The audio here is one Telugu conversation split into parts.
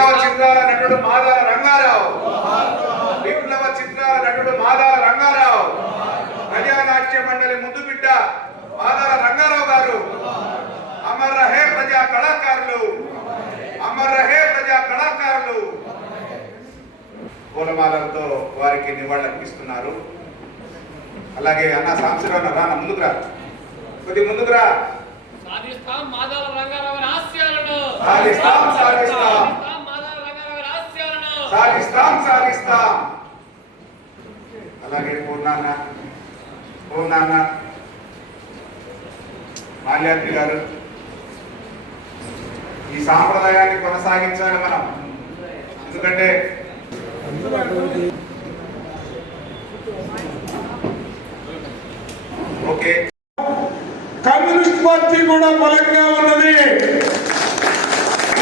విప్లవ చిత్రాల నటుడు మాదాల రంగారావు, విప్లవ చిత్రాల నటుడు మాదాల రంగారావు, ప్రజానాట్య మండలి ముందు బిడ్డ మాదాల రంగారావు గారు. అమర్ రహే ప్రజా కళాకారులు, అమర్ రహే ప్రజా కళాకారులు. పూలమాలలతో వారికి నివాళులర్పిస్తున్నారు. అలాగే అన్న సాంశరావు రాన ముందుకురా, కొద్ది ముందుకురా. సాధిస్తాం మాదాల రంగారావు ఆశయాలను, సాధిస్తాం సాధిస్తాం మాదాల రంగారావు ఆశయాలను, సాధిస్తాం సాధిస్తాం. అలాగే పూర్ణాన్న మాల్యాద్రి గారు, ఈ సాంప్రదాయాన్ని కొనసాగించాలి మనం. ఎందుకంటే ఓకే, కమ్యూనిస్ట్ పార్టీ కూడా బలంగా ఉన్నది.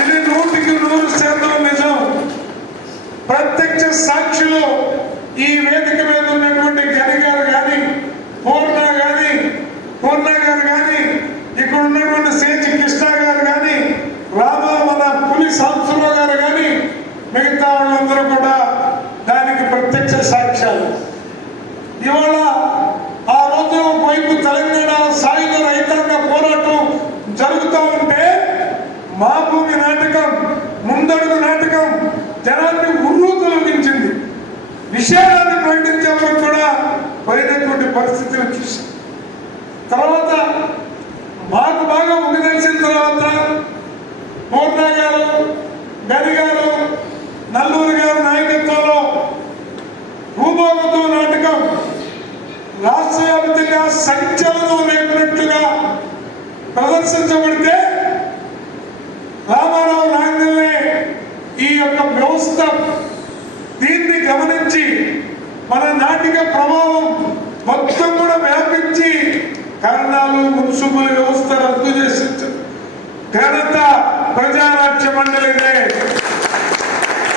ఇది 100% నిజం. ప్రత్యక్ష సాక్షులు ఈ వేదిక మీద ఉన్నటువంటి గని గారు కానీ, పూర్ణ గారు కానీ, ఇక్కడ ఉన్నటువంటి సేచి కృష్ణ గారు కానీ, మన పులి సంస్థరావు గారు కానీ, మిగతా వాళ్ళందరూ కూడా దానికి ప్రత్యక్ష సాక్ష్యాలు. ఇవాళ ఆ రోజు వైపు తెలంగాణ సాయుధ రైతాంగ పోరాటం జరుగుతూ ఉంటే మా భూమి నాటకం, ముందడుగు నాటకం జనాన్ని ఉర్రూ తొలగించింది. విషయాన్ని ప్రకటించేప్పుడు కూడా పోయినటువంటి పరిస్థితులు చూసాం. తర్వాత మాకు బాగా ముగ్గు తెలిసిన తర్వాత పూర్ణ గారు, గని గారు, నల్లూరు గారు నాయకత్వంలో భూభాగతో నాటకం రాష్ట్ర వ్యాప్తంగా సంచలనం రేపినట్లుగా ప్రదర్శించబడితే రామారావు రాంగల్నే ఈ యొక్క వ్యవస్థ దీన్ని గమనించి మన నాటిక ప్రభావం మొత్తం కూడా వ్యాపించి కరణాలు మున్సిపల్ వ్యవస్థ రద్దు చేసి ఘనత ప్రజానాట్య మండలిదే.